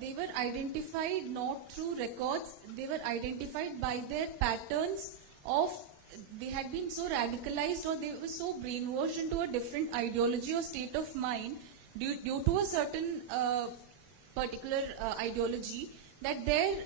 they were identified not through records, they were identified by their patterns of, they had been so radicalized or they were so brainwashed into a different ideology or state of mind due to a certain particular ideology, that their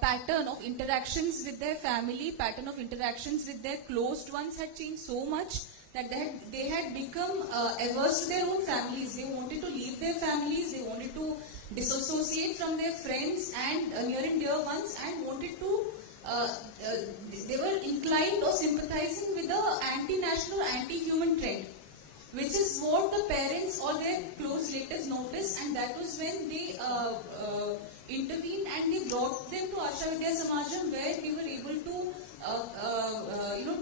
pattern of interactions with their family, pattern of interactions with their closed ones had changed so much that they had become averse to their own families. They wanted to leave their families, they wanted to disassociate from their friends and near and dear ones, and wanted to, they were inclined or sympathizing with the anti-national, anti-human trend, which is what the parents or their close relatives noticed, and that was when they intervened and they brought them to Asha Vidya Samajam, where we were able to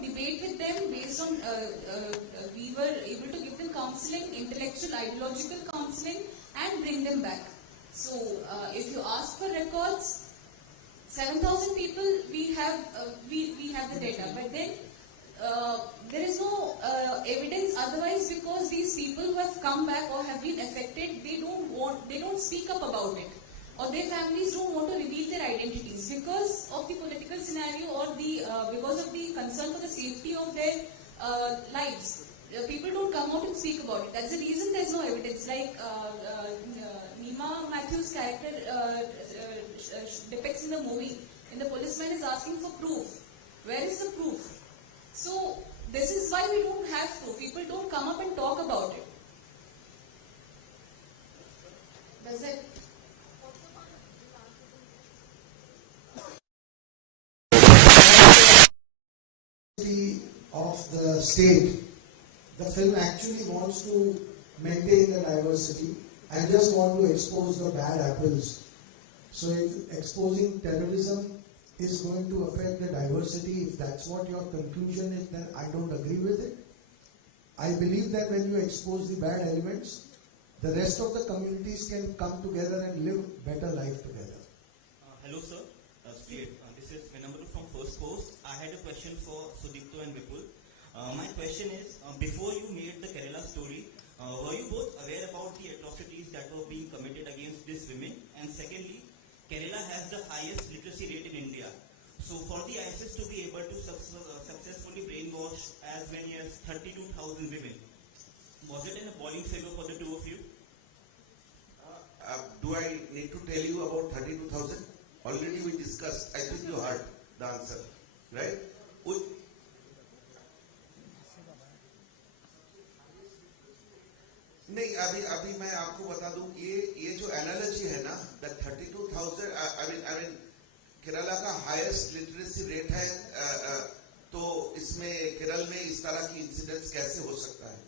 debate with them based on, we were able to give them counseling, intellectual, ideological counseling, and bring them back. So, if you ask for records, 7,000 people we have the data, but then there is no evidence otherwise, because these people who have come back or have been affected, they don't speak up about it, or their families don't want to reveal their identities because of the political scenario or because of the concern for the safety of their lives. People don't come out and speak about it. That's the reason there's no evidence. Like Nima Matthews' character depicts in the movie, and the policeman is asking for proof. Where is the proof? So this is why we don't have proof. People don't come up and talk about it. Does it? Of the state, the film actually wants to maintain the diversity and just want to expose the bad apples. So if exposing terrorism is going to affect the diversity, if that's what your conclusion is, then I don't agree with it. I believe that when you expose the bad elements, the rest of the communities can come together and live better life together. Hello sir, this is Vinamru from First Post. I had a question for Sudipto and Vipul. My question is, before you made the Kerala story, were you both aware about the atrocities that were being committed against these women? And secondly, Kerala has the highest literacy rate in India. So for the ISIS to be able to successfully brainwash as many as 32,000 women, was it in a boiling favor for the two of you? Do I need to tell you about 32,000? Already we discussed. I think you heard the answer, right? नहीं अभी मैं आपको बता दूं ये जो analogy है ना द 32,000 आई मीन केरला का हाईएस्ट लिटरेसी रेट है तो इसमें केरल में इस तरह की इंसिडेंट्स कैसे हो सकता है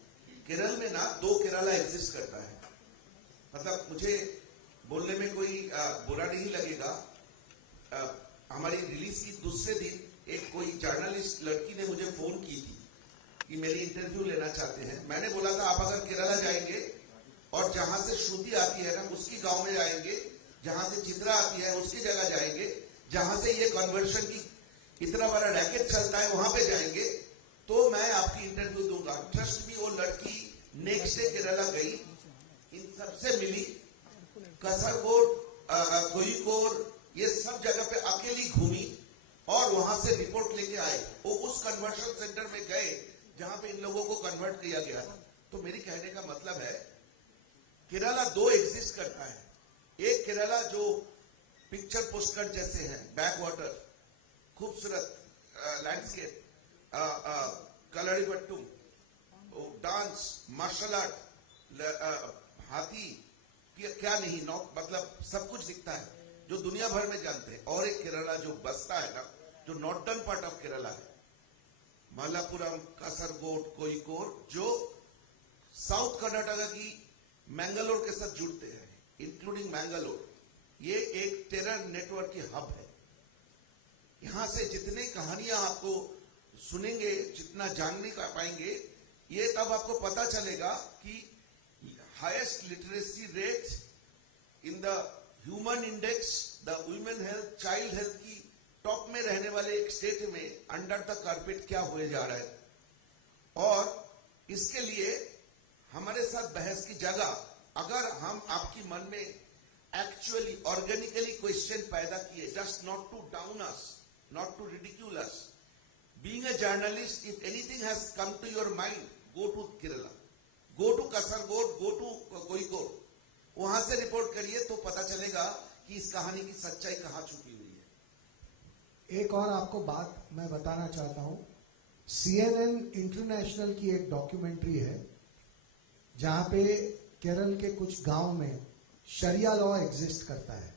केरल में ना दो केरला एग्जिस्ट करता है मतलब मुझे बोलने में कोई बुरा नहीं लगेगा हमारी रिलीज की दूसरे दिन एक कोई जर्नलिस्ट लड़की ने मुझे फोन की थी कि मेरी इंटरव्यू लेना चाहते हैं मैंने बोला था आप अगर केरला जाएंगे और जहां से श्रुति आती है ना उसकी गांव में जाएंगे जहां से चित्रा आती है उसकी जगह जाएंगे जहां से ये कन्वर्शन की इतना बड़ा रैकेट चलता है वहां पे जाएंगे तो मैं आपकी इंटरव्यू दूंगा ट्रस्ट मी वो लड़की नेक्स्ट डे केरला गई इन सबसे मिली कसरगोड कोयिकोड ये सब जगह पे अकेली घूमी और वहां से रिपोर्ट लेके आए वो उस कन्वर्शन सेंटर में गए जहां पे इन लोगों को कन्वर्ट किया गया था तो मेरी कहने का मतलब है केरला दो एग्जिस्ट करता है एक केरला जो पिक्चर पोस्टकार्ड जैसे है बैक वाटर खूबसूरत लैंडस्केप कलरीपट्टू डांस मार्शल आर्ट हाथी क्या नहीं मतलब सब कुछ दिखता है जो दुनिया भर में जानते हैं और एक केरला जो बसता है ना जो नॉर्थर्न पार्ट ऑफ केरला है मलप्पुरम कासरगोड कोयिकोड जो साउथ कर्नाटका की मैंगलोर के साथ जुड़ते हैं इंक्लूडिंग मैंगलोर ये एक टेरर नेटवर्क की हब है यहां से जितनी कहानियां आपको सुनेंगे जितना जानने का पाएंगे ये तब आपको पता चलेगा कि highest literacy rate in the human index the women health child health की टॉप में रहने वाले एक स्टेट में अंडर द कारपेट क्या हुए जा रहा है और इसके लिए हमारे साथ बहस की जगह अगर हम आपकी मन में actually organically question पैदा किए, just not to down us, not to ridicule us. Being a journalist, if anything has come to your mind, go to Kerala, go to Kasargod, go to Kozhikode, वहां से report करिए तो पता चलेगा कि इस कहानी की सच्चाई कहां छुपी हुई है. एक और आपको बात मैं बताना चाहता हूं. CNN इंटरनेशनल की एक डॉक्यूमेंट्री है जहां पे केरल के कुछ गांव में शरिया लॉ एग्जिस्ट करता है.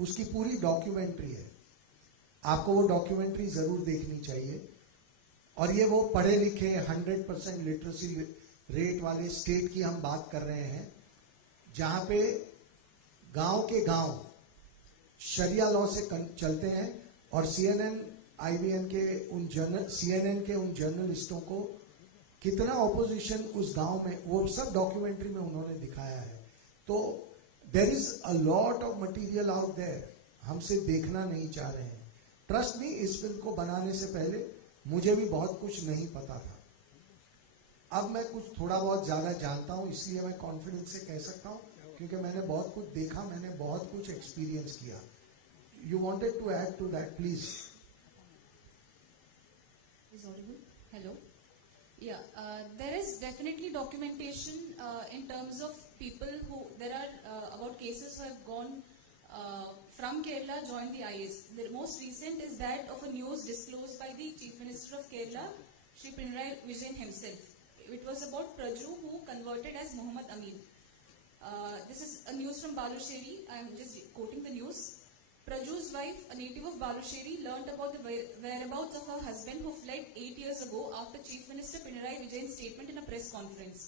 उसकी पूरी डॉक्यूमेंट्री है. आपको वो डॉक्यूमेंट्री जरूर देखनी चाहिए. और ये वो पढ़े लिखे 100% लिटरेसी रेट वाले स्टेट की हम बात कर रहे हैं जहां पे गांव के गांव शरिया लॉ से चलते हैं. और CNN के उन जर्नलिस्टों को कितना ऑपोजिशन उस गांव में, वो सब डॉक्यूमेंट्री में उन्होंने दिखाया है. तो there is a lot of material out there. हम सिर्फ देखना नहीं चाह रहे हैं. ट्रस्ट मी, इस फिल्म को बनाने से पहले मुझे भी बहुत कुछ नहीं पता था. अब मैं कुछ थोड़ा बहुत ज्यादा जानता हूं, इसलिए मैं कॉन्फिडेंस से कह सकता हूं क्योंकि मैंने बहुत कुछ देखा, मैंने बहुत कुछ एक्सपीरियंस किया. You wanted to add to that, please. Is audible? Hello. Yeah, there is definitely documentation in terms of people who, there are about cases who have gone from Kerala, joined the IS. The most recent is that of a news disclosed by the Chief Minister of Kerala, Shri Pinarayi Vijayan himself. It was about Praju who converted as Muhammad Amin. This is a news from Balusheri. I am just quoting the news. Praju's wife, a native of Balusheri, learnt about the whereabouts of her husband who fled 8 years ago after Chief Minister Pinarayi Vijayan's statement in a press conference.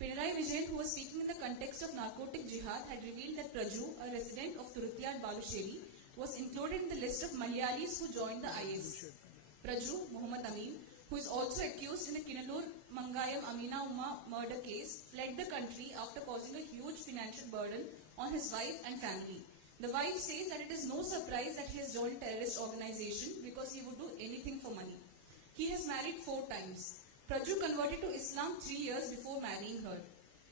Pinarayi Vijayan, who was speaking in the context of narcotic jihad, had revealed that Praju, a resident of Puthiya Balusheri, was included in the list of Malayalis who joined the IS. Praju, Muhammad Amin, who is also accused in the Kinalur Mangayam Amina Umma murder case, fled the country after causing a huge financial burden on his wife and family. The wife says that it is no surprise that he has joined a terrorist organization because he would do anything for money. He has married 4 times. Praju converted to Islam 3 years before marrying her.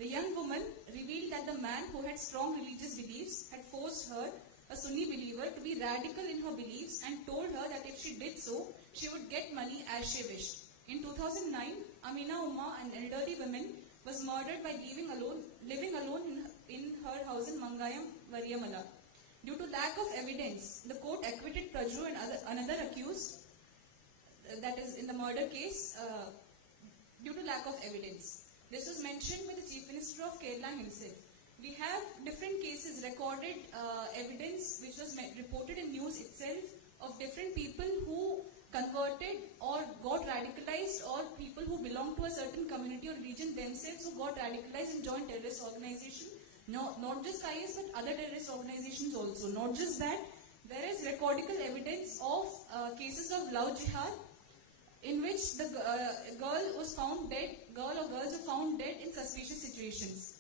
The young woman revealed that the man who had strong religious beliefs had forced her, a Sunni believer, to be radical in her beliefs and told her that if she did so, she would get money as she wished. In 2009, Amina Umma, an elderly woman, was murdered by living alone in her house in Mangayam, Variamala. Due to lack of evidence, the court acquitted Praju and another accused, that is in the murder case, due to lack of evidence. This was mentioned by the Chief Minister of Kerala himself. We have different cases, recorded evidence which was reported in news itself of different people who converted or got radicalized, or people who belong to a certain community or region themselves who got radicalized and joined terrorist organization. No, not just IS but other terrorist organizations also. Not just that, there is recordable evidence of cases of love jihad in which the girl was found dead, girl or girls were found dead in suspicious situations.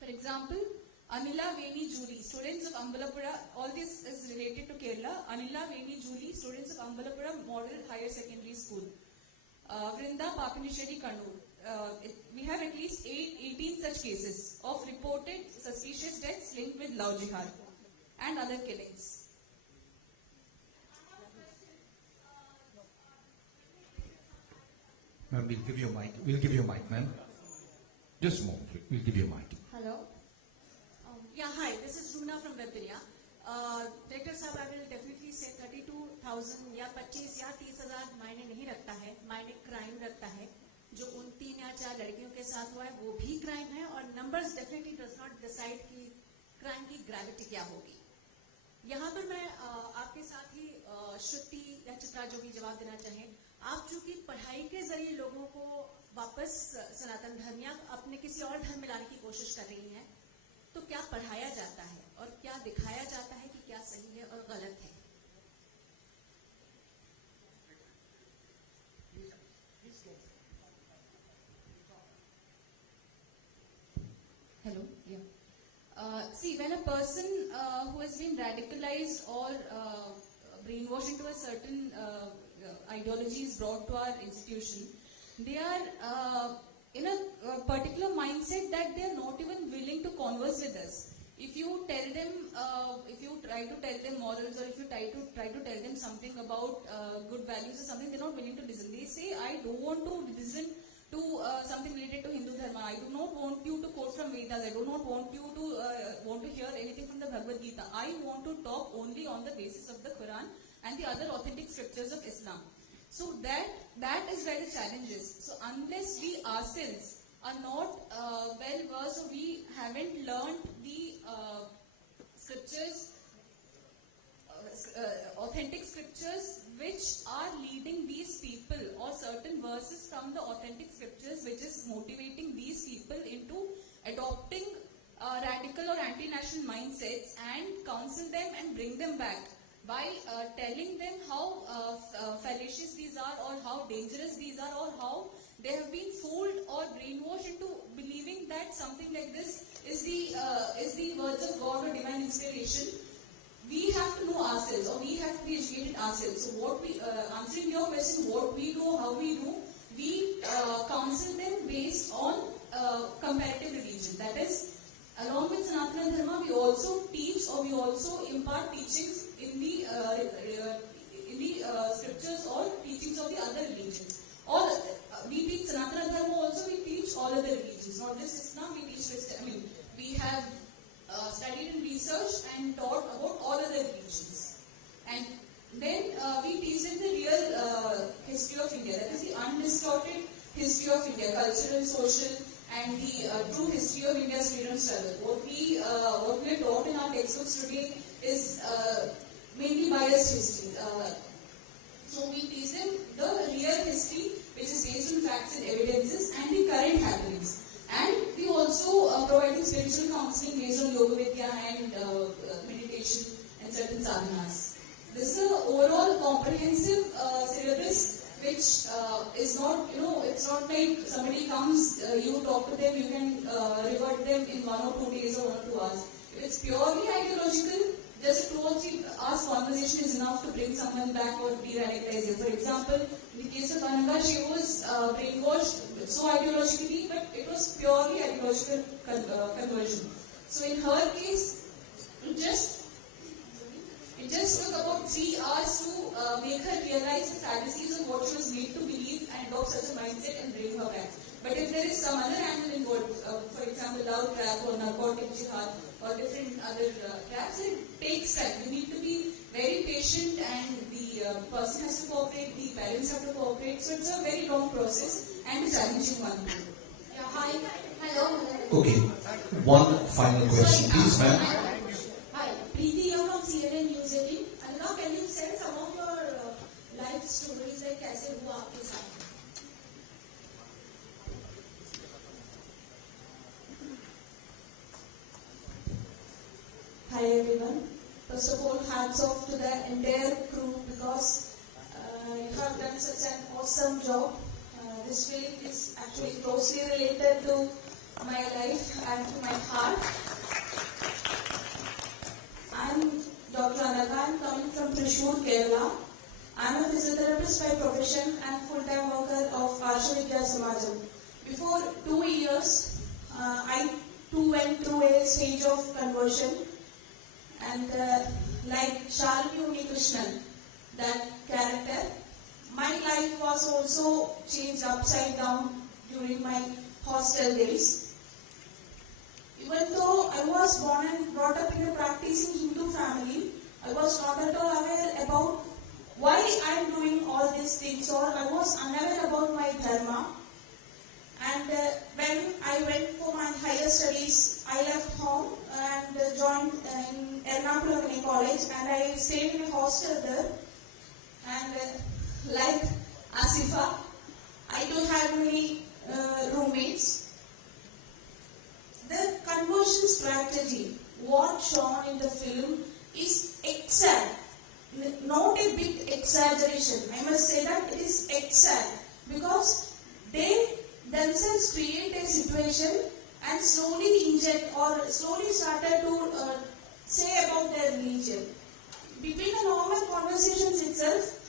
For example, Anila Veni Julie, students of Ambalapura, all this is related to Kerala. Anila Veni Julie, students of Ambalapura Model Higher Secondary School. Vrinda Papinisheri Kannur. We have at least 18 such cases of reported suspicious deaths linked with love jihad and other killings. Ma'am, we'll give you a mic. We'll give you a mic, ma'am. Just a moment. We'll give you a mic. Hello. Yeah, hi. This is Runa from Webdunia. Director साहब, I will definitely say 32,000 या 25 या 30,000 मायने नहीं रखता है. मायने crime रखता है. जो उन 3 या 4 लड़कियों के साथ हुआ है वो भी क्राइम है, और numbers definitely does not decide कि क्राइम की ग्रेविटी क्या होगी. यहाँ पर मैं आपके साथ ही श्रुति या चित्रा जो भी जवाब देना चाहें. आप चूंकि पढ़ाई के जरिए लोगों को वापस सनातन धर्म या अपने किसी और धर्म में लाने की कोशिश कर रही हैं, तो क्या पढ़ाया जाता है और क्या दिखाया जाता है कि क्या सही है और गलत है? Hello, yeah. See, when a person who has been radicalized or brainwashed into a certain ideology is brought to our institution, they are in a particular mindset that they are not even willing to converse with us. if you tell them, if you try to tell them morals, or if you try to tell them something about good values or something, they're not willing to listen. They say, I don't want to listen to something related to Hindu Dharma. I do not want you to quote from Vedas. I do not want you to want to hear anything from the Bhagavad Gita. I want to talk only on the basis of the Quran and the other authentic scriptures of Islam. So that is where the challenge is. So unless we ourselves are not well versed, or we haven't learned the scriptures, authentic scriptures which are leading these people, or certain verses from the authentic scriptures which is motivating these people into adopting radical or anti-national mindsets, and counsel them and bring them back by telling them how fallacious these are, or how dangerous these are, or how they have been fooled or brainwashed into believing that something like this is the words of God or divine inspiration. We have to know ourselves, or we have to be educated ourselves. So what we, answering your question, what we do, how we do, we counsel them based on comparative religion. That is, along with Sanatana Dharma, we also teach, or we also impart teachings in the scriptures or teachings of the other religions. We teach Sanatana Dharma also, we teach all other religions, not just Islam. We teach, we have studied and researched and taught about all other religions. And then we teach them the real history of India, that is the undistorted history of India, cultural, social, and the true history of India's freedom struggle. What we are taught in our textbooks today is mainly biased history. So we teach them the real history, which is based on facts and evidences, and the current happenings. And we also provide spiritual counseling based on yoga vidya and meditation and certain sadhanas. This is an overall comprehensive syllabus, which is not, it's not like somebody comes, you talk to them, you can revert them in 1 or 2 days or 1 or 2 hours. If it's purely ideological, just a 2 or 3 hours conversation is enough to bring someone back or de-radicalize them. For example, in the case of Ananga, she was brainwashed so ideologically, but it was purely ideological conversion. So in her case, it just took about 3 hours to make her realize the fallacies of what she was made to believe and adopt such a mindset and bring her back. But if there is some other angle involved, for example, love trap or narcotic jihad or different other traps, it takes time. You need to be very patient, and the person has to cooperate, the parents have to cooperate. So it's a very long process and a challenging one. Yeah, hi. Hello. Okay, one final question, please, ma'am. Hi, Preeti here from CNN News 18. And now can you share some of your life stories, like कैसे हुआ आपके साथ? Hi everyone. First of all, hats off to the entire crew, because you have done such an awesome job. This film is actually closely related to my life and to my heart. I'm Dr. Anaka. I'm coming from Thrissur, Kerala. I'm a physiotherapist by profession and full-time worker of Arsha Vidya Samajam. Before 2 years, I too went through a stage of conversion. And like Shalini Krishnan, that character, my life was also changed upside down during my hostel days. Even though I was born and brought up in a practicing Hindu family, I was not at all aware about why I am doing all these things, or I was unaware about my dharma. And when I went for my higher studies, I left home and joined in Ernakulam College, and I stayed in a hostel there. And like Asifa, I don't have any roommates. The conversion strategy, what shown in the film, is exact. Not a big exaggeration. I must say that it is exact, because they themselves create a situation and slowly inject or slowly started to say about their religion. Between the normal conversations itself,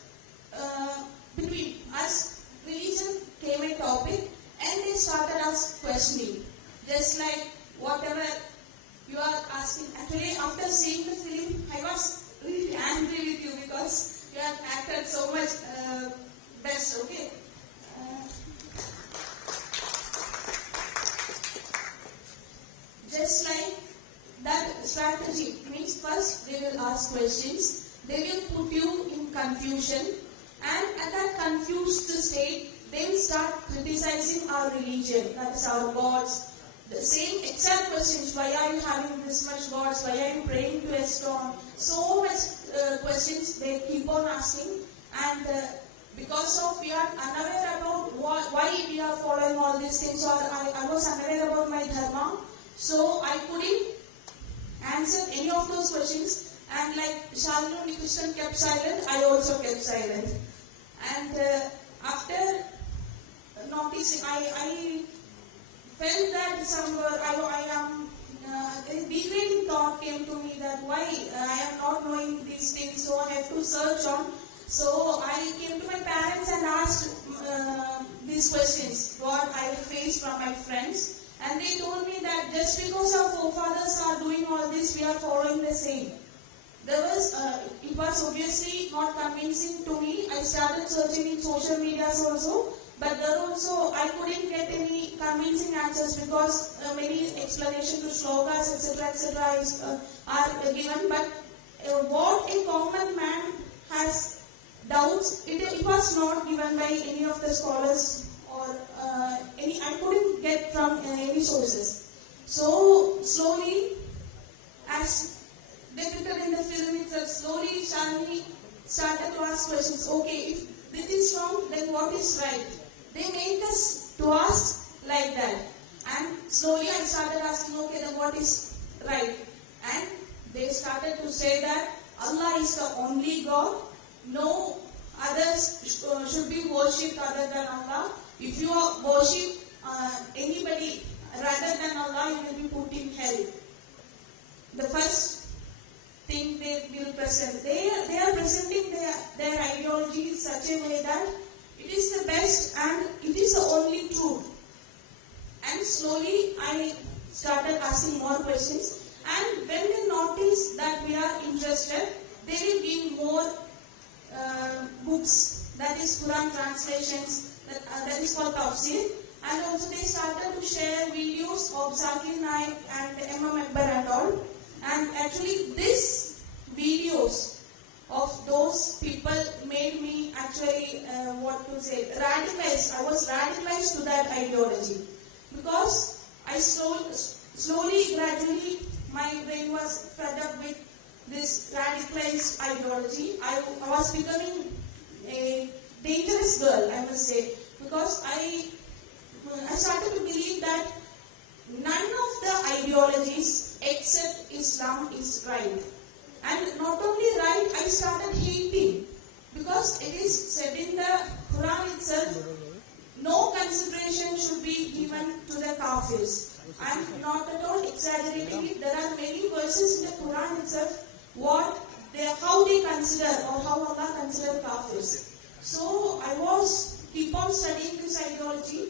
between us, religion came a topic, and they started us questioning. Just like whatever you are asking strategy means first they will ask questions, they will put you in confusion, and at that confused state, they will start criticizing our religion, that is our gods. The same exact questions, why are you having this much gods, why are you praying to a stone? So much questions they keep on asking, and because of we are unaware about why we are following all these things, or I was unaware about my dharma, so I couldn't answer any of those questions, and like Shalini Krishnan kept silent, I also kept silent. And after noticing, I felt that somewhere I am, a degrading thought came to me that why I am not knowing these things, so I have to search on. So I came to my parents and asked these questions, what I faced from my friends. And they told me that just because our forefathers are doing all this, we are following the same. It was obviously not convincing to me. I started searching in social medias also, but there also I couldn't get any convincing answers because many explanations to shlokas, etc., are given. But what a common man has doubts, it was not given by any of the scholars or I couldn't get from any sources. So slowly, as depicted in the film itself, slowly Shalini started to ask questions. Okay, if this is wrong, then what is right? They make us to ask like that. And slowly I started asking, okay, then what is right? And they started to say that Allah is the only God. No others should be worshipped other than Allah. If you worship anybody rather than Allah, you will be put in hell. The first thing they will present, they are presenting their ideology in such a way that it is the best and it is the only truth. And slowly I started asking more questions, and when they notice that we are interested, they will give more books, that is Quran translations, that is called tafsir. And also they started to share videos of Zakir Naik and Imam Akbar and all. And actually these videos of those people made me actually, radicalized. I was radicalized to that ideology. Because I slowly, gradually, my brain was fed up with this radicalized ideology. I was becoming a dangerous girl, I must say, because I started to believe that none of the ideologies except Islam is right. And not only right, I started hating, because it is said in the Quran itself, no consideration should be given to the kafirs. I am not at all exaggerating it. There are many verses in the Quran itself how they consider or how Allah consider kafirs. So I keep on studying this ideology,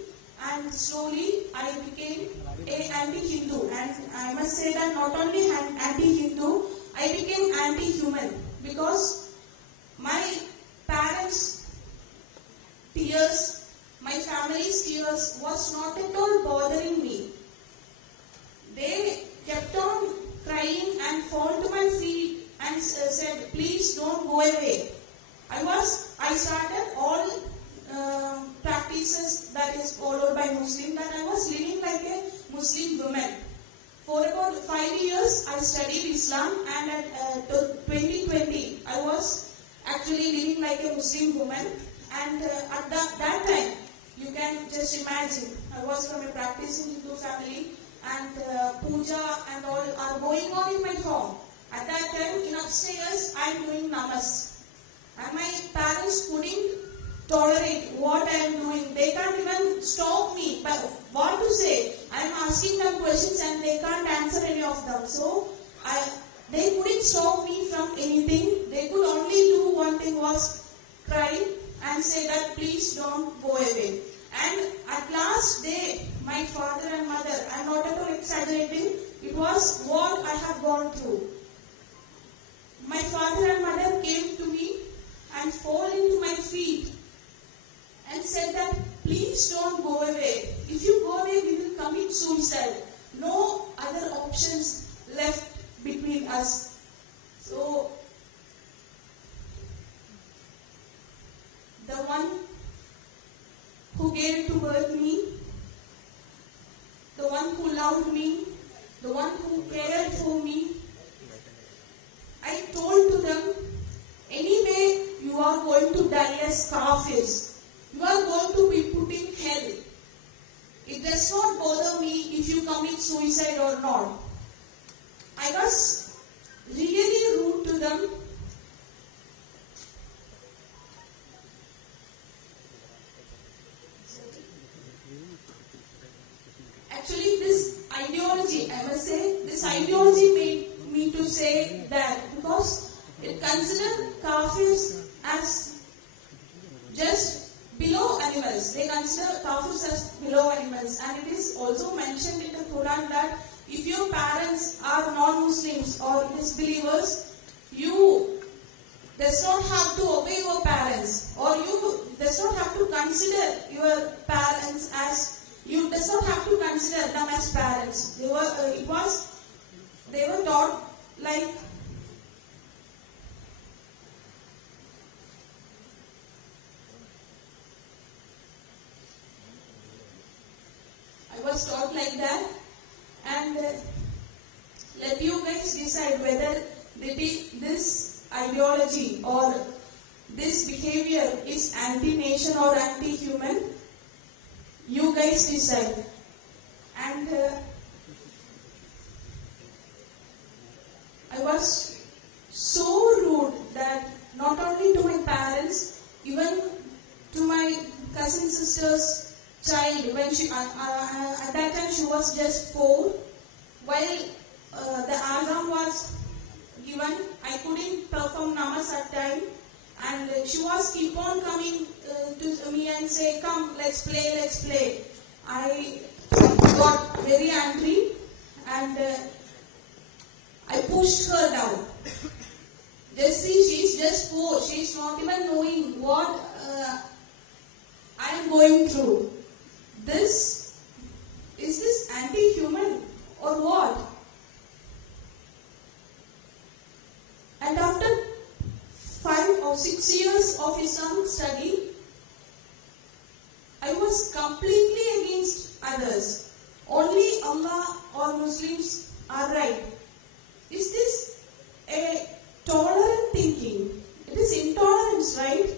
and slowly I became an anti-Hindu. And I must say that not only anti-Hindu, I became anti-human, because my parents' tears, my family's tears was not at all bothering me. They kept on crying and fall to my feet and said, please don't go away. I started all practices that is followed by Muslim, that I was living like a Muslim woman. For about 5 years, I studied Islam, and at 2020, I was actually living like a Muslim woman. And at that time, you can just imagine, I was from a practicing Hindu family, and puja and all are going on in my home. At that time, in upstairs, I am doing namas. And my parents couldn't tolerate what I am doing. They can't even stop me. But what to say? I am asking them questions and they can't answer any of them. So they couldn't stop me from anything. They could only do one thing, was cry and say that please don't go away. And at last day, my father and mother, I am not at all exaggerating, it was what I have gone through. My father and mother came to me and fall into my feet and said that please don't go away. If you go away, we will commit suicide. No other options left between us. So, the one who gave to birth me, the one who loved me, the one who cared for me, I told to them, anyway you are going to die as kafirs. You are going to be put in hell. It does not bother me if you commit suicide or not. I was really rude to them. Actually, this ideology, I must say, this ideology made me to say that because it considered kafirs as just below animals. They consider kafirs as below animals, and it is also mentioned in the Quran that if your parents are non-Muslims or disbelievers, you does not have to obey your parents, or you does not have to consider your parents as, you does not have to consider them as parents. They were taught like I was taught like that, and let you guys decide whether this ideology or this behavior is anti-nation or anti-human. You guys decide. And I was so rude that not only to my parents, even to my cousin sister's child, when she at that time she was just 4. While the azan was given, I couldn't perform namaz at time, and she was keep on coming to me and say, "Come, let's play, let's play." I got very angry and I pushed her down. Just see, she's just 4. She's not even knowing what I am going through. Is this anti-human or what? And after 5 or 6 years of Islamic study, I was completely against others. Only Allah or Muslims are right. Is this a tolerant thinking? It is intolerance, right?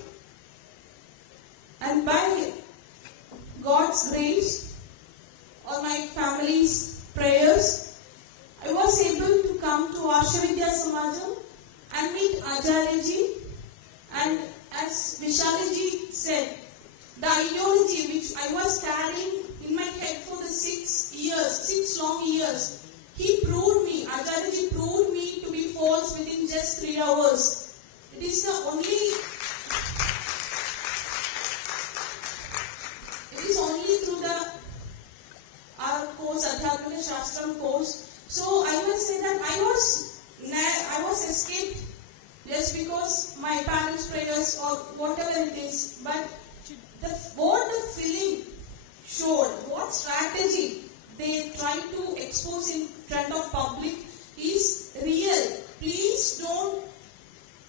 And by God's grace or my family's prayers, I was able to come to Arshavidya Samajam and meet Acharyaji. And as Vishaliji said, the ideology which I was carrying in my head for the 6 long years, he proved me, Acharyaji proved me to be false within just 3 hours. It is the only through our course, Adhyatmika Shastram course. So I must say that I was escaped just because my parents' prayers or whatever it is. But what the film showed, what strategy they try to expose in front of public is real. Please don't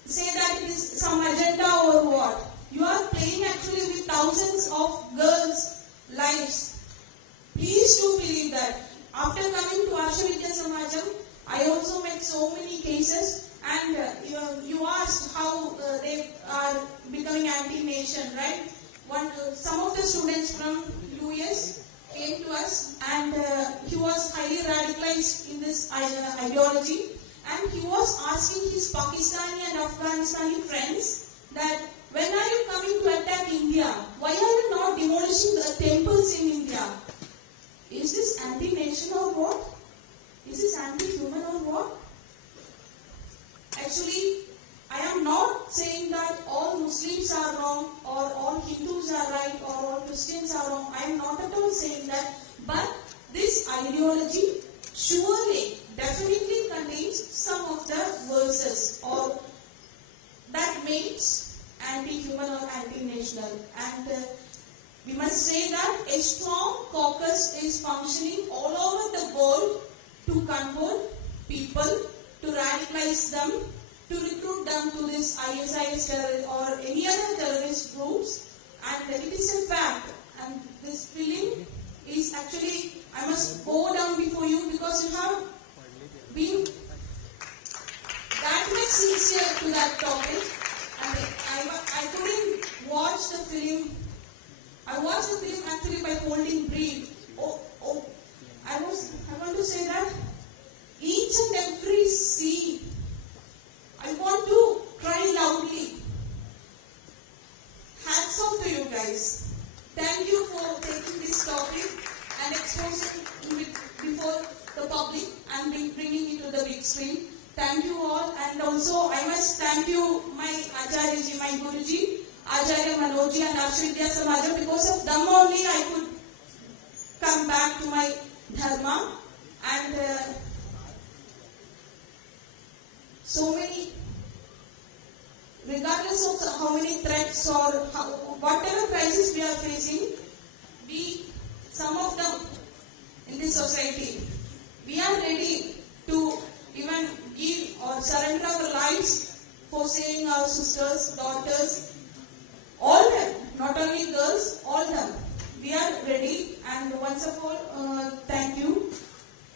say that it is some agenda or what. You are playing actually with thousands of girls' lives. Please do believe that. After coming to Arshavidya Samajam, I also met so many cases, and you asked how they are becoming anti-nation, right? Some of the students from US came to us, and he was highly radicalized in this ideology, and he was asking his Pakistani and Afghanistani friends that, when are you coming to attack India? Why are you not demolishing the temples in India? Is this anti-nation or what? Is this anti-human or what? Actually, I am not saying that all Muslims are wrong or all Hindus are right or all Christians are wrong. I am not at all saying that. But this ideology surely, definitely contains some of the verses or that makes anti-human or anti-national. And we must say that a strong caucus is functioning all over the world to control people to radicalize them, to recruit them to this ISIS terror or any other terrorist groups. And it is a fact. And this film is actually, I must go down before you because you have been that much sincere to that topic. And I couldn't watch the film. I watched the film actually by holding breath. I want to say that each and every scene, I want to cry loudly. Hats off to you guys. Thank you for taking this topic and exposing it before the public and bringing it to the big screen. Thank you all, and also I must thank you, my Acharyaji, my Guruji, Acharya Manojji and Ashvidya Samajam. Because of them only I could come back to my dharma, and so many, regardless of how many threats or whatever crisis we are facing, some of them in this society, we are ready to even give or surrender our lives for saving our sisters, daughters, all them, not only girls, all them. We are ready, and once of all, thank you,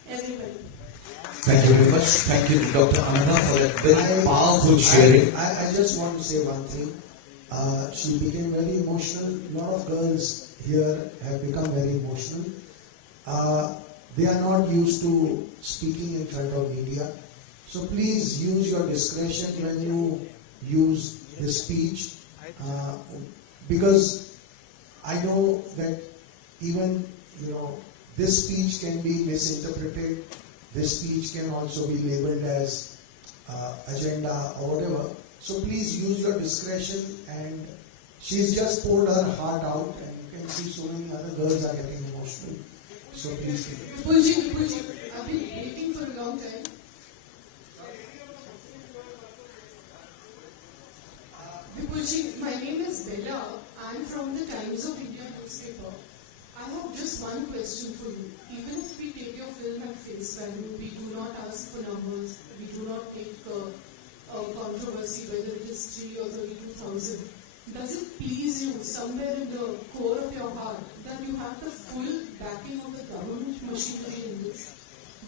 everybody. Thank you very much. Thank you, Dr. Ananda, for that very powerful sharing. I just want to say one thing. She became very emotional. A lot of girls here have become very emotional. They are not used to speaking in front of media. So please use your discretion when you use this speech. Because I know that even, this speech can be misinterpreted. This speech can also be labeled as agenda or whatever. So please use your discretion, and she's just poured her heart out, and you can see so many other girls are getting emotional. So please. Vipulji, I've been waiting for a long time. Vipulji, my name is Bella. I'm from the Times of India newspaper. I have just one question for you. Even if we take your film at face value, we do not ask for numbers, we do not take controversy whether it is 3 or 32,000. Does it please you somewhere in the core of your heart that you have the full backing of the government machinery in this?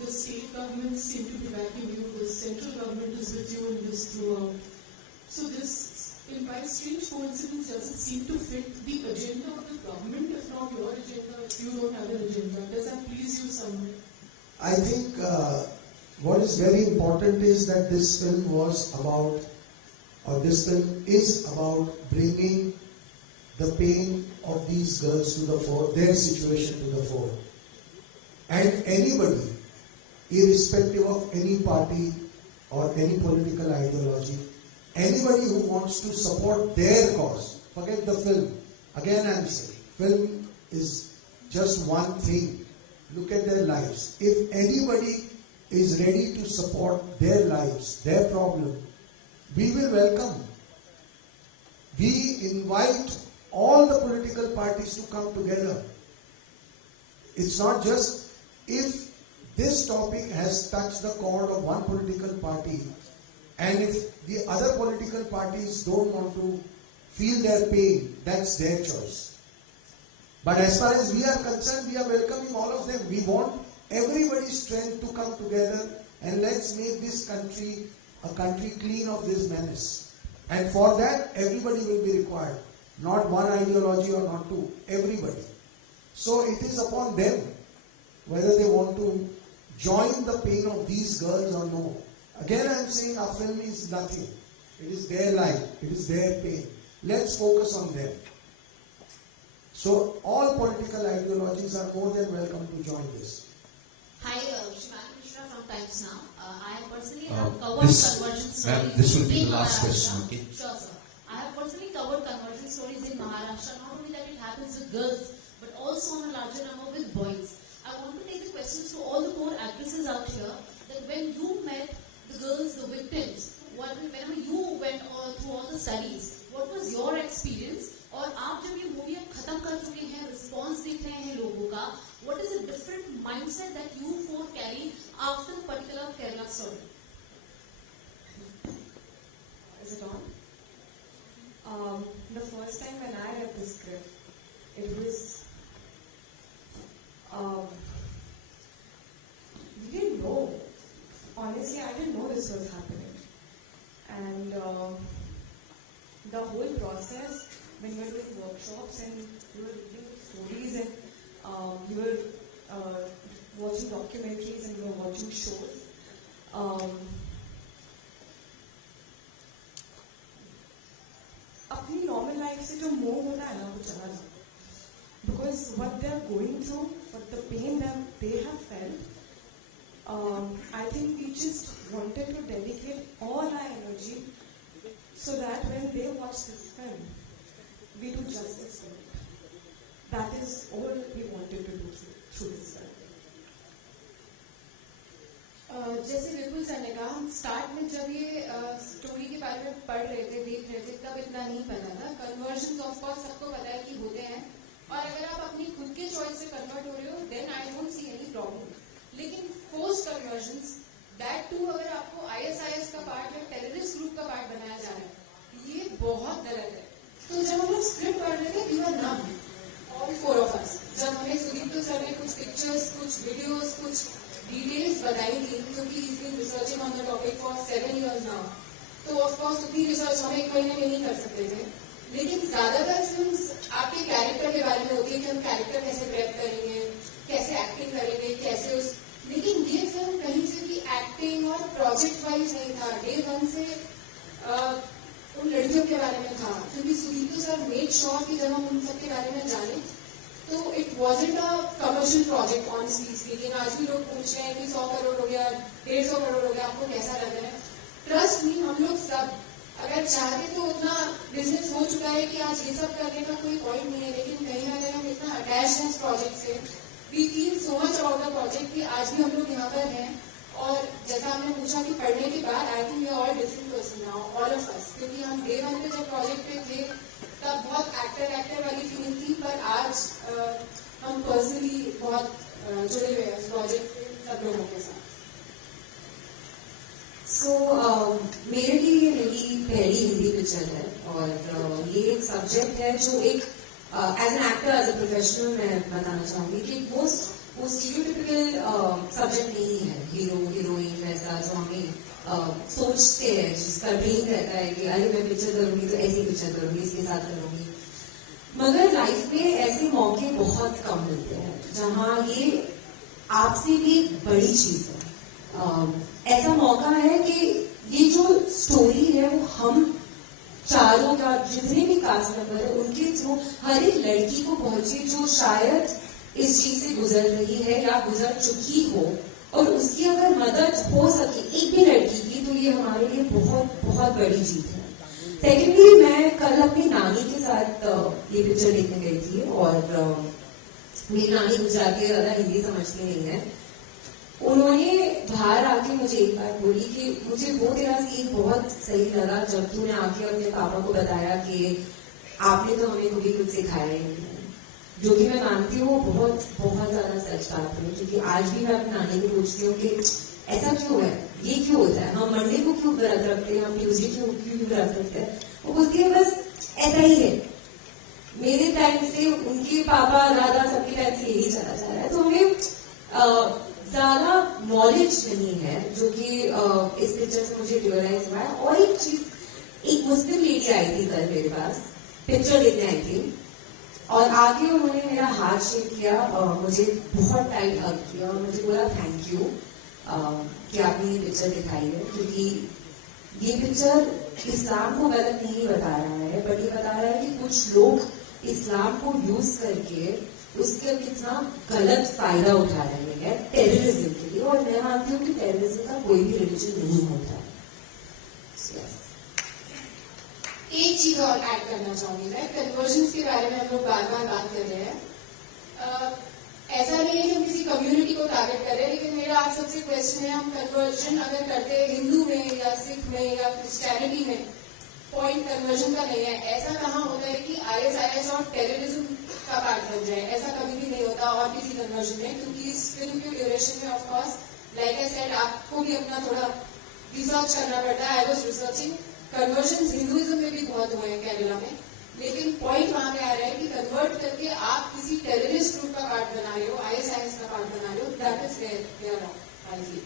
The state governments seem to be backing you, the central government is with you in this throughout. So this, by strange coincidence, doesn't seem to fit the agenda of the government, if not your agenda, if you don't have an agenda. Does that please you somewhere? I think what is very important is that this film is about bringing the pain of these girls to the fore, their situation to the fore. And anybody, irrespective of any party or any political ideology, anybody who wants to support their cause, forget the film. Again I am saying, film is just one thing. Look at their lives. If anybody is ready to support their lives, their problem, we will welcome. We invite all the political parties to come together. It's not just if this topic has touched the chord of one political party, and if the other political parties don't want to feel their pain, that's their choice. But as far as we are concerned, we are welcoming all of them. We want everybody's strength to come together, and let's make this country a country clean of this menace. And for that, everybody will be required. Not one ideology or not two. Everybody. So it is upon them whether they want to join the pain of these girls or no. Again I am saying our film is nothing. It is their life. It is their pain. Let's focus on them. So all political ideologies are more than welcome to join this. Hi, Shivani Mishra from Times Now. I personally have covered conversion stories. This will be in the last Maharashtra. question, okay? Sure, sir. I have personally covered conversion stories in Maharashtra. Not only that it happens with girls, but also on a larger number with boys. I want to take the questions to all the poor actresses out here, that when you met the girls, the victims, whenever you went through all the studies, what was your experience? और आप जब ये movie अब खत्म कर चुके हैं, response देख रहे हैं लोगों का, what is a different mindset that you four carry after the particular Kerala story? first time when I read the script, it was, we didn't know. Honestly, I didn't know this was happening. And the whole process, when you were doing workshops and you were reading stories and you were watching documentaries and you were watching shows, अपनी normal life से जो मोह होता है ना वो चला जाता है. Because what they are going through, what the pain that they have felt, I think we just wanted to dedicate all our energy so that when they watch this film, we do justice to it. That is all we wanted to do through this film. जैसे विपुल sir ने कहा, हम start में जब ये story के बारे में पढ़ रहे थे, देख रहे थे, तब इतना नहीं पता था. कन्वर्जन ऑफ कोर्स सबको पता है कि होते हैं, और अगर आप अपनी खुद के चॉइस से कन्वर्ट हो रहे हो, then I don't see any problem. लेकिन फोर्स्ड कन्वर्जन्स, दैट टू अगर आपको ISIS का पार्ट या टेररिस्ट ग्रुप का पार्ट बनाया जा रहा है, ये बहुत गलत है. तो जब हम लोग स्क्रिप्ट पढ़ रहे थे, we were numb, all 4 of us. जब हमें सुदीप्तो सर ने कुछ पिक्चर्स, कुछ वीडियोस, कुछ डिटेल्स बताई थी, क्योंकि he's been researching on the topic for 7 years now, तो ऑफ कोर्स उतनी रिसर्च हम एक महीने में नहीं कर सकते थे. लेकिन ज्यादातर फिल्म्स आपके कैरेक्टर के बारे में होती है कि हम कैरेक्टर कैसे प्रेप करेंगे, कैसे एक्टिंग करेंगे, कैसे उस. लेकिन ये फिल्म कहीं से भी एक्टिंग और प्रोजेक्ट वाइज नहीं था. डे 1 से उन लड़कियों के बारे में था, क्योंकि सुदीप्तो सर मेक श्योर कि जब हम उन सब के बारे में जाने, तो it wasn't a commercial project honestly speaking. आज भी लोग पूछ रहे हैं कि 100 करोड़ हो गया, 150 करोड़ हो गया, आपको कैसा लग रहा है? ट्रस्ट मी, हम लोग सब अगर चाहते तो उतना बिजनेस हो चुका है कि आज ये सब करने का कोई पॉइंट नहीं है. लेकिन कहीं ना कहीं हम इतना अटैच हैं इस प्रोजेक्ट से, we feel so much about the project कि आज भी हम लोग यहाँ पर हैं. और जैसा हमने पूछा कि पढ़ने के बाद, I think we are all different person now, all of us. क्योंकि हम डे 1 पे जब प्रोजेक्ट पे थे, तब बहुत एक्टर वाली फीलिंग थी, पर आज हम पर्सनली बहुत जुड़े हुए हैं इस प्रोजेक्ट पे सब लोगों के साथ. So, मेरे लिए ये मेरी पहली हिंदी पिक्चर है, और ये एक सब्जेक्ट है जो एक as an actor, as a professional मैं बताना चाहूंगी कि वो स्टीरियोटिपिकल सब्जेक्ट नहीं है. हीरो हीरोइन वैसा जो हमें सोचते हैं, जिसका ड्रीम रहता है कि अरे मैं पिक्चर करूंगी तो ऐसी पिक्चर करूंगी, इसके साथ करूंगी. मगर लाइफ में ऐसे मौके बहुत कम मिलते हैं जहाँ ये आपसे भी एक बड़ी चीज है. ऐसा मौका है कि ये जो स्टोरी है वो हम चारों का, जितने भी कास्ट मेंबर है, उनके थ्रू हर एक लड़की को पहुंचे जो शायद इस चीज से गुजर रही है या गुजर चुकी हो, और उसकी अगर मदद हो सके एक भी लड़की की, तो ये हमारे लिए बहुत बहुत बड़ी जीत है. सेकेंडली, मैं कल अपनी नानी के साथ ये पिक्चर देखने गई थी, और मेरी नानी गुजराती है, ज्यादा हिंदी समझती नहीं है. उन्होंने बाहर आके मुझे एक बात बोली कि मुझे वो तेरा सीन बहुत सही लगा जब तूने आके अपने पापा को बताया कि आपने तो हमें कभी कुछ सिखाया ही नहीं है. जो कि मैं मानती हूँ बहुत बहुत ज्यादा सच बात है, क्योंकि आज भी मैं अपनी नानी को पूछती हूँ कि ऐसा क्यों है, ये क्यों होता है, हम मंडे को क्यों व्रत रखते हैं, हम ट्यूजडे क्यों व्रत रखते हैं. वो बोलती है बस ऐसा ही है, मेरे टाइम से उनके पापा दादा सबके टाइम से यही चला जा रहा है. तो हमें ज्यादा नॉलेज नहीं है, जो कि इस पिक्चर से मुझे रियलाइज हुआ है. और एक चीज, एक मुस्लिम लेडी आई थी कल मेरे पास, पिक्चर देखने आई थी, और आके उन्होंने मेरा हाथ शेक किया, मुझे बहुत टाइट हग किया और मुझे बोला थैंक यू कि आपने ये पिक्चर दिखाई है. क्योंकि ये पिक्चर इस्लाम को गलत नहीं बता रहा है, बट ये बता रहा है कि कुछ लोग इस्लाम को यूज करके उसका कितना गलत फायदा उठा रहे हैं टेररिज्म के लिए. और मैं मानती हूँ कि टेररिज्म का कोई भी रिलीजन नहीं होता है. एक चीज और ऐड करना चाहूंगी मैं, कन्वर्जन के बारे में हम लोग बार बार बात कर रहे हैं. ऐसा नहीं है कि हम किसी कम्युनिटी को टारगेट कर रहे हैं, लेकिन मेरा आप सबसे क्वेश्चन है, हम कन्वर्जन अगर करते हैं हिंदू में या सिख में या क्रिश्चियनिटी में, पॉइंट कन्वर्जन का नहीं है. ऐसा कहाँ होता है कि ISIS और टेररिज्म का पार्ट बन जाए, ऐसा कभी भी नहीं होता और किसी कन्वर्जन में. क्योंकि इस फिल्म के ड्यूरेशन में ऑफकोर्स लाइक आई सेड आपको भी अपना थोड़ा रिसर्च करना पड़ता है. I was researching, conversion Hinduism में भी बहुत हुए हैं केरला में, लेकिन पॉइंट वहां पे आ रहा है कि कन्वर्ट करके आप किसी टेररिस्ट ग्रुप का पार्ट बना रहे हो, ISIS का पार्ट बना रहे हो, that is where I feel.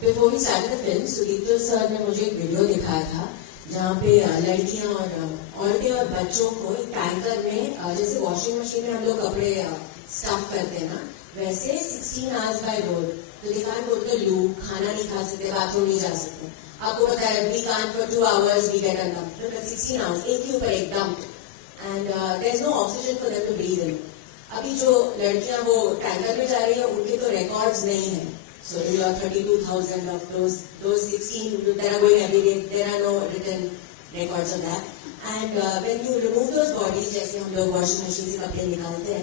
Before we started the film, Sudipto sir ने मुझे एक वीडियो दिखाया था जहाँ पे लड़कियां और औरतें और बच्चों को एक टैंकर में, जैसे वॉशिंग मशीन में हम लोग कपड़े स्टफ करते हैं ना, वैसे 16 आवर्स बाय रोड. तो they can't go to the loo, खाना नहीं खा सकते, बाथरूम नहीं जा सकते. आपको पता है we can't for 2 hours we get enough, 16 hours एक ही ऊपर एक dump, and there is no oxygen for them to breathe in. अभी जो लड़कियां वो टैंकर में जा रही है उनके तो रिकॉर्ड्स नहीं है. So there are 32,000 of those 16 that are going every day. There are no written records of that. And when you remove those bodies, जैसे हम लोग washing machine से कपड़े निकालते हैं,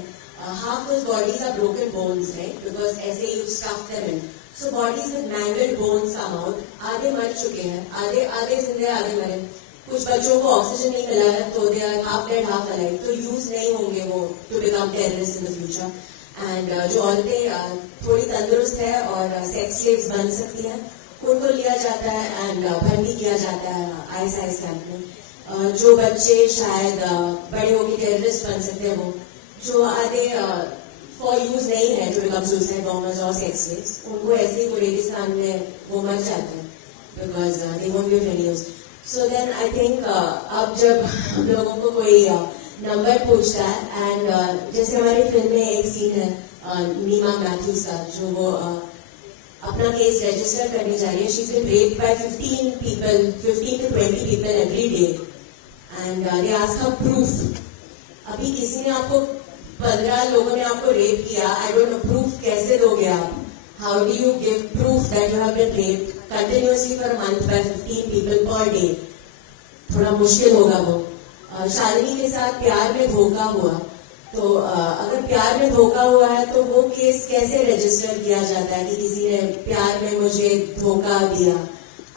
half those bodies are broken bones, right? Because ऐसे you stuff them in. So bodies with mangled bones come out. आधे मर चुके हैं, आधे जिंदे, आधे मरे. कुछ बच्चों को ऑक्सीजन नहीं मिला है, तो they are half dead, half alive. तो यूज नहीं होंगे वो to become terrorists in the future. And जो औरतें थोड़ी तंदुरुस्त है और सेक्स स्लेव्स बन सकती हैं, उनको लिया जाता है एंड भर्ती किया जाता है ISIS कैंप में. जो बच्चे शायद बड़े होकर टेररिस्ट बन सकते हैं, वो जो आधे फॉर यूज नहीं है, जो बिकम सुसाइड बॉम्बर्स और सेक्स स्लेव्स, उनको ऐसे ही वो रेगिस्तान में वो मर जाते हैं because they won't be of any use. So then I think अब जब हम लोगों को कोई नंबर पूछता है, एंड जैसे हमारी फिल्म में एक सीन है नीमा मैथ्यूज का, जो वो अपना केस रजिस्टर करने जा रही है. She is been raped by 15 to 20 people every day, and they ask her proof. अभी किसी ने आपको 15 लोगों ने आपको रेप किया, आई डोंट नो, प्रूफ कैसे दोगे आप? How do you give proof that you have been raped continuously for a month by 15 people per day? थोड़ा मुश्किल होगा वो. शालिनी के साथ प्यार में धोखा हुआ, तो अगर प्यार में धोखा हुआ है तो वो केस कैसे रजिस्टर किया जाता है कि किसी ने प्यार में मुझे धोखा दिया?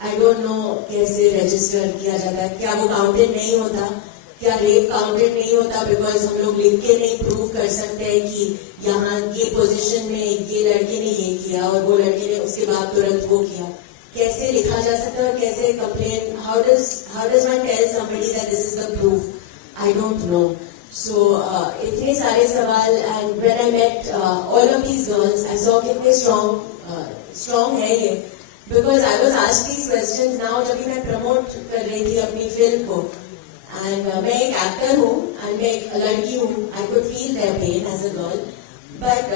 आई डोंट नो कैसे रजिस्टर किया जाता है. क्या वो काउंटेड नहीं होता? क्या रेप काउंटेड नहीं होता बिकॉज हम लोग लिख के नहीं प्रूव कर सकते हैं कि यहाँ ये पोजीशन में ये लड़के ने ये किया और वो लड़के ने उसके बाद तुरंत वो किया? कैसे लिखा जा सकता है और कैसे complain? How does one tell somebody that this is the proof? I don't know. So इतने सारे सवाल, and when I met all of these girls I saw कितने स्ट्रॉन्ग है ये, because I was asked these questions now जब मैं promote कर रही थी अपनी फिल्म को. एंड मैं एक एक्टर हूँ एंड मैं एक लड़की हूँ. I could feel their pain as a girl, but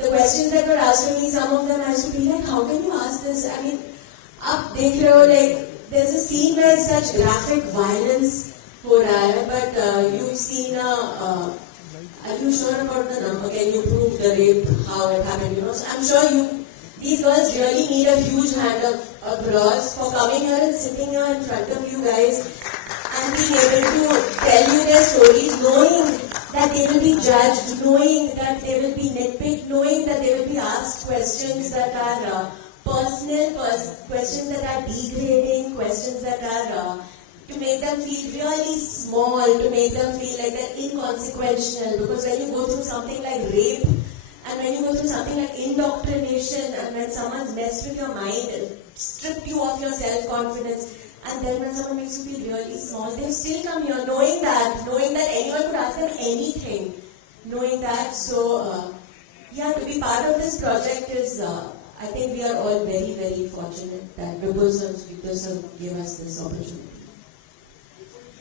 the questions that were asked me, some of them I used to be like, how can you ask this? I mean, आप देख रहे हो like there is a scene where such graphic violence हो रहा है, but you seen are you sure about the number? Can you prove the rape, how it happened? You know, so I'm sure these girls really need a huge hand of applause for coming here and sitting here in front of you guys and being able to tell you their stories, knowing that they will be judged, knowing that they will be nitpicked, knowing that they will be asked questions that are personal, questions that are degrading, questions that are to make them feel really small, to make them feel like they're inconsequential. Because when you go through something like rape, and when you go through something like indoctrination, and when someone's messed with your mind, stripped you of your self-confidence, and then when someone makes you feel really small, they still come here knowing that anyone could ask them anything, knowing that. So, yeah, to be part of this project is, I think we are all very, very fortunate that Vipul gave us this opportunity.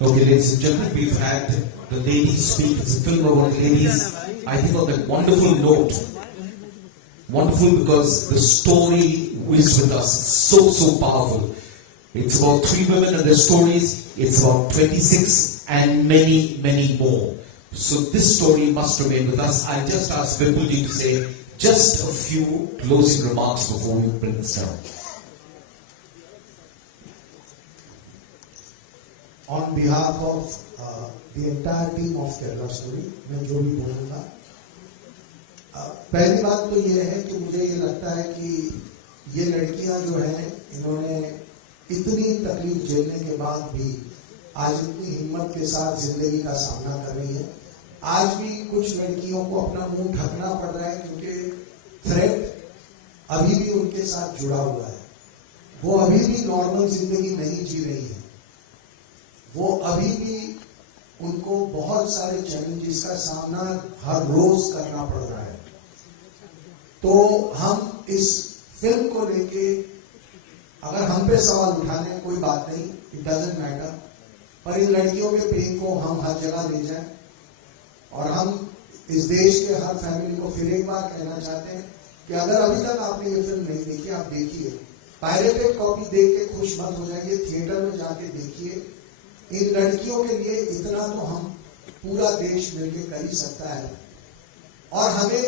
Okay, ladies and gentlemen, we've had the ladies speak. It's a film about the ladies. I think on that wonderful note, wonderful because the story is with us, so powerful. It's about 3 women and their stories. It's about 26 and many more. So this story must remain with us. I'll just ask Vipulji to say just a few closing remarks before we bring this down. On behalf of the entire team of Kerala Story, मैं जो भी बोलूँगा, पहली बात तो ये है कि मुझे ये लगता है कि ये लड़कियां जो हैं, इन्होंने इतनी तकलीफ झेलने के बाद भी आज इतनी हिम्मत के साथ जिंदगी का सामना कर रही है. आज भी कुछ लड़कियों को अपना मुंह ढकना पड़ रहा है क्योंकि थ्रेट अभी भी उनके साथ जुड़ा हुआ है. वो अभी भी नॉर्मल जिंदगी नहीं जी रही है, वो अभी भी उनको बहुत सारे चैलेंजेस का सामना हर रोज करना पड़ रहा है। तो हम इस फिल्म को लेके अगर हम पे सवाल उठाने कोई बात नहीं, इट डजंट मैटर, पर इन लड़कियों के पेन को हम हर जगह ले जाएं। और हम इस देश के हर फैमिली को फिर एक बार कहना चाहते हैं कि अगर अभी तक आपने ये फिल्म नहीं देखी, आप देखिए। पायरेटेड कॉपी देख के खुश मत हो जाइए, थिएटर में जाके देखिए। इन लड़कियों के लिए इतना तो हम पूरा देश मिलकर कर ही सकता है। और हमें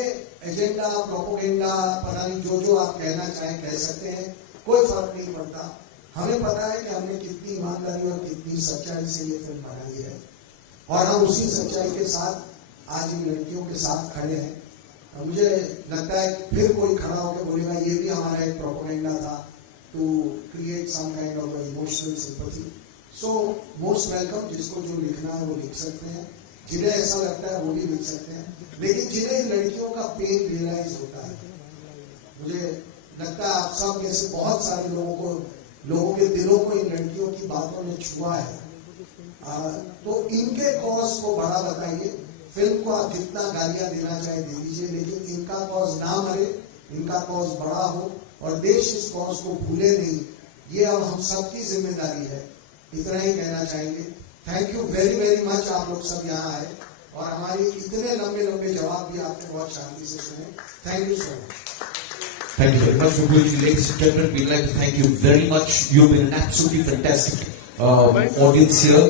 एजेंडा, प्रोपोगेंडा, पता नहीं जो आप कहना चाहें कह सकते हैं, कोई फर्क नहीं पड़ता। हमें पता है कि हमने कितनी ईमानदारी और कितनी सच्चाई से ये फिल्म बनाई है, और हम उसी सच्चाई के साथ आज इन लड़कियों के साथ खड़े हैं। मुझे लगता है कि फिर कोई खड़ा होकर बोलेगा ये भी हमारा एक प्रोपोगेंडा था, to create some kind of emotional sympathy. So most welcome, जिसको जो लिखना है वो लिख सकते हैं, जिन्हें ऐसा लगता है वो भी लिख सकते हैं, लेकिन जिन्हें इन लड़कियों का पेन रियलाइज होता है, मुझे लगता है आप सब में से बहुत सारे लोगों के दिलों को इन लड़कियों की बातों ने छुआ है। तो इनके कॉज को बड़ा बताइए। फिल्म को आप जितना गालियां देना चाहे दे दीजिए, लेकिन इनका कॉज ना मरे, इनका कॉज बड़ा हो और देश इस कॉज को भूले नहीं, ये अब हम सबकी जिम्मेदारी है। इतना ही कहना चाहेंगे। Thank you very very much, आप लोग सब यहाँ आए और हमारी इतने लंबे लंबे जवाब भी आपने बहुत शांति से सुने। Thank you so much. Thank you very much for going, ladies and gentlemen. We'd like to thank you very much. You've been an absolutely fantastic audience here.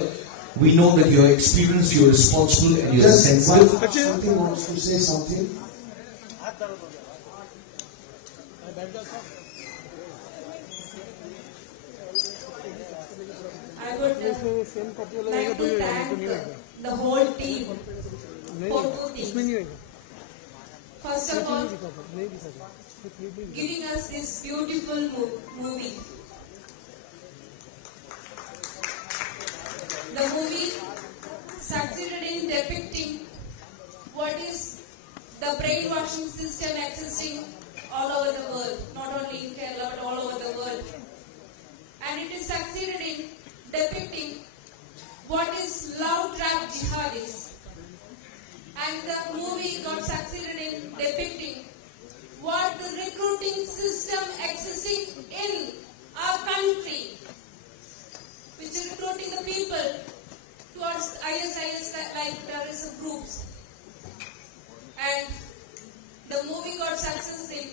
We know that you're experienced, you're responsible, and you're sensitive. Something wants to say something. I would like to thank the whole team for two things. First of all, giving us this beautiful movie. The movie succeeded in depicting what is the brainwashing system existing all over the world, not only in Kerala but all over the world. And it is succeeded in depicting what is love trap jihad is. And the movie got succeeded in depicting what the recruiting system existing in our country, which is recruiting the people towards ISIS like terrorist groups. And the movie got success in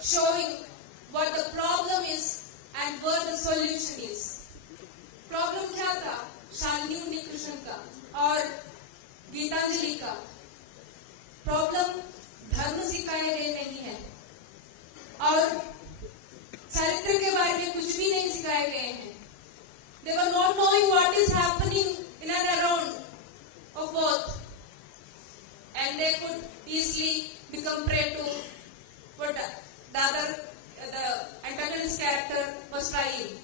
showing what the problem is and where the solution is. Problem क्या था? शालिनी उन्नीकृष्णन का और गीतांजलि का problem धर्म सिखाए गए नहीं है और चरित्र के बारे में कुछ भी नहीं सिखाए गए हैं. They were not knowing what is happening in and around of both, and they could easily become prey to what the antagonist character was trying.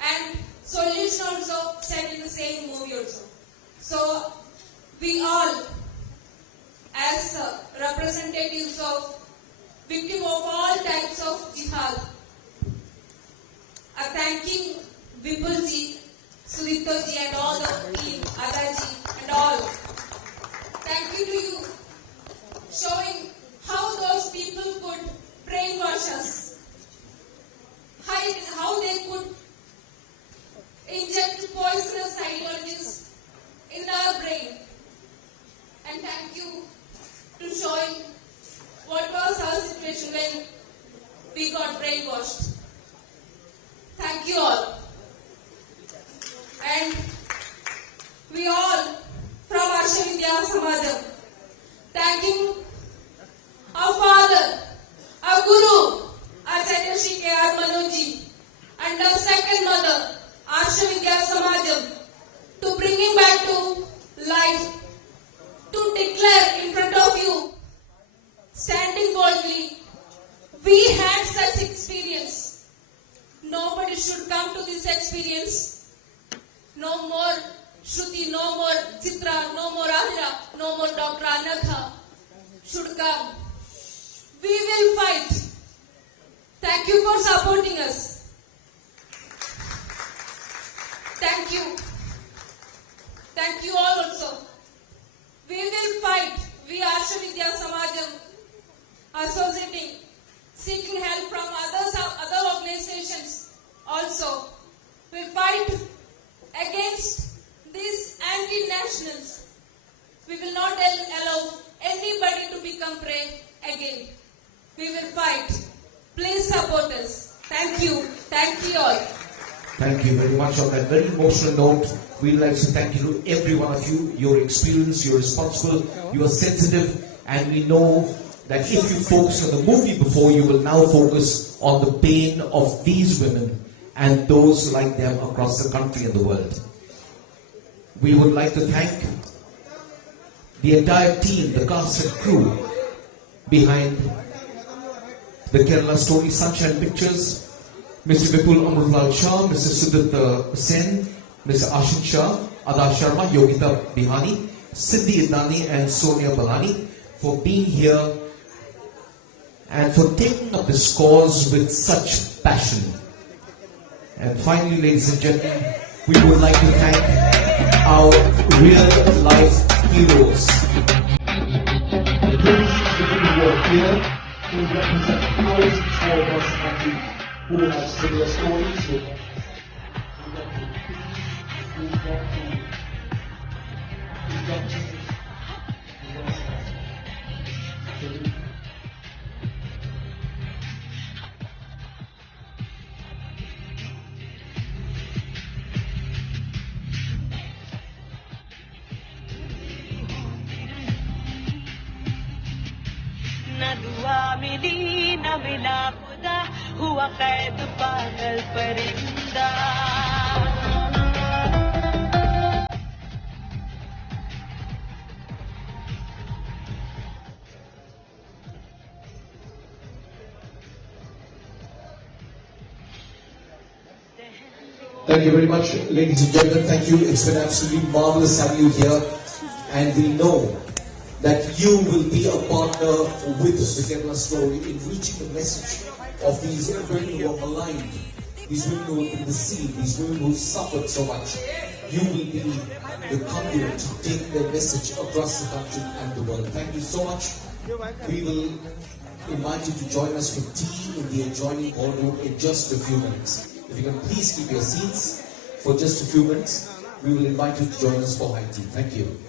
And solution also said in the same movie also. So we all, as representatives of victims of all types of jihad, are thanking Vipul ji, Sudipto ji and all the team, Ada ji and all. Thank you to you, showing how those people could brainwash us, how they could inject poisonous ideologies in our brain. And thank you to showing what was our situation when we got brainwashed. Thank you all. And we all from Arsha Vidya Samajam thanking our father, our guru, Acharya Shri K.R. Manoji, and our second mother, Arsha Vidya Samajam, to bringing back to life, to declare in front of you, standing boldly, we had such experience. Nobody should come to this experience. No more Shruti, no more Chitra, no more Ahira, no more Dr. Anagha should come. We will fight. pray again. We will fight. Please support us. Thank you. Thank you all. Thank you very much. On that very emotional note, we'd like to thank you to every one of you. You're experienced, you're responsible, you are sensitive, and we know that if you focus on the movie before, you will now focus on the pain of these women and those like them across the country and the world. We would like to thank the entire team, the cast and crew behind the Kerala Story Sunshine Pictures, Mr. Vipul Amrutlal Shah, Mr. Sudhit Sen, Mr. Ashin Shah, Ada Sharma, Yogita Bihani, Sindhi Idnani and Sonia Balani for being here and for taking up this cause with such passion. And finally, ladies and gentlemen, we would like to thank our real life heroes. The 26 people who are here who represent thousands more of us country who have similar stories. न दुआ मिली न मिला खुदा हुआ कैद पागल परिंदा. Thank you very much, ladies and gentlemen. Thank you. It's been absolutely marvelous having you here, and we know that you will be a partner with the Kerala Story in reaching the message of these women who are maligned, these women who have been deceived, these women who suffered so much. You will be the conduit to take their message across the country and the world. Thank you so much. We will invite you to join us for tea in the adjoining ballroom in just a few minutes. If you can please keep your seats for just a few minutes, we will invite you to join us for high tea. Thank you.